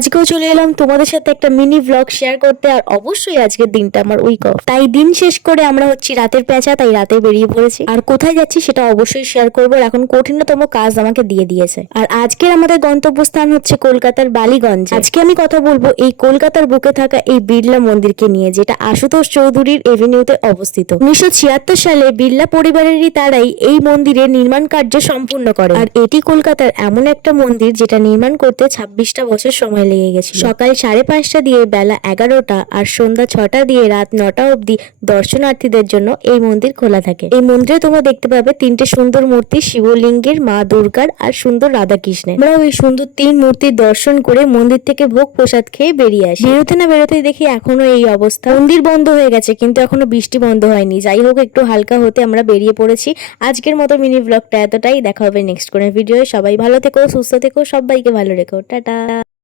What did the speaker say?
আজকেও চলে এলাম তোমাদের সাথে একটা মিনি ব্লগ শেয়ার করতে। আর অবশ্যই আজকের দিনটা আমার উইক অফ, তাই দিন শেষ করে আমরা হচ্ছি রাতের পেঁচা, তাই রাতে বেরিয়ে পড়েছি। আর কোথায় যাচ্ছি সেটা অবশ্যই শেয়ার করবো। আর এখন কঠিনতম কাজ আমাকে দিয়ে দিয়েছে। আর আজকের আমাদের গন্তব্যস্থান হচ্ছে কলকাতার বালিগঞ্জ। আজকে আমি কথা বলবো এই কলকাতার বুকে থাকা এই বিড়লা মন্দিরকে নিয়ে, যেটা আশুতোষ চৌধুরীর এভিনিউতে অবস্থিত। 1976 সালে বিড়লা পরিবারেরই তারাই এই মন্দিরের নির্মাণ কার্য সম্পূর্ণ করে। আর এটি কলকাতার এমন একটা মন্দির যেটা নির্মাণ করতে 26টা বছর সময় লেগে গেছে। সকাল 5:30 দিয়ে বেলা 11টা আর সন্ধ্যা 6টা দিয়ে রাত 9টা অবধি দর্শনার্থীদের জন্য এই মন্দির খোলা থাকে। এই মন্দিরে তোমরা দেখতে পাবে 3টে সুন্দর মূর্তি, শিবলিঙ্গের, মা দুর্গার আর সুন্দর রাধাকৃষ্ণের। আমরা ওই সুন্দর 3 মূর্তির দর্শন করে মন্দির থেকে ভোগ প্রসাদ খেয়ে বেরিয়ে আসি। বেরোতে না বেরোতে দেখি এখনো এই অবস্থা। মন্দির বন্ধ হয়ে গেছে, কিন্তু এখনো বৃষ্টি বন্ধ হয়নি। যাই হোক, একটু হালকা হতে আমরা বেরিয়ে পড়েছি। আজকের মতো মিনি ব্লগটা এতটাই। দেখা হবে নেক্সট কোনো ভিডিও। সবাই ভালো থেকো, সুস্থ থেকো, সবাইকে ভালো রেখো। টাটা।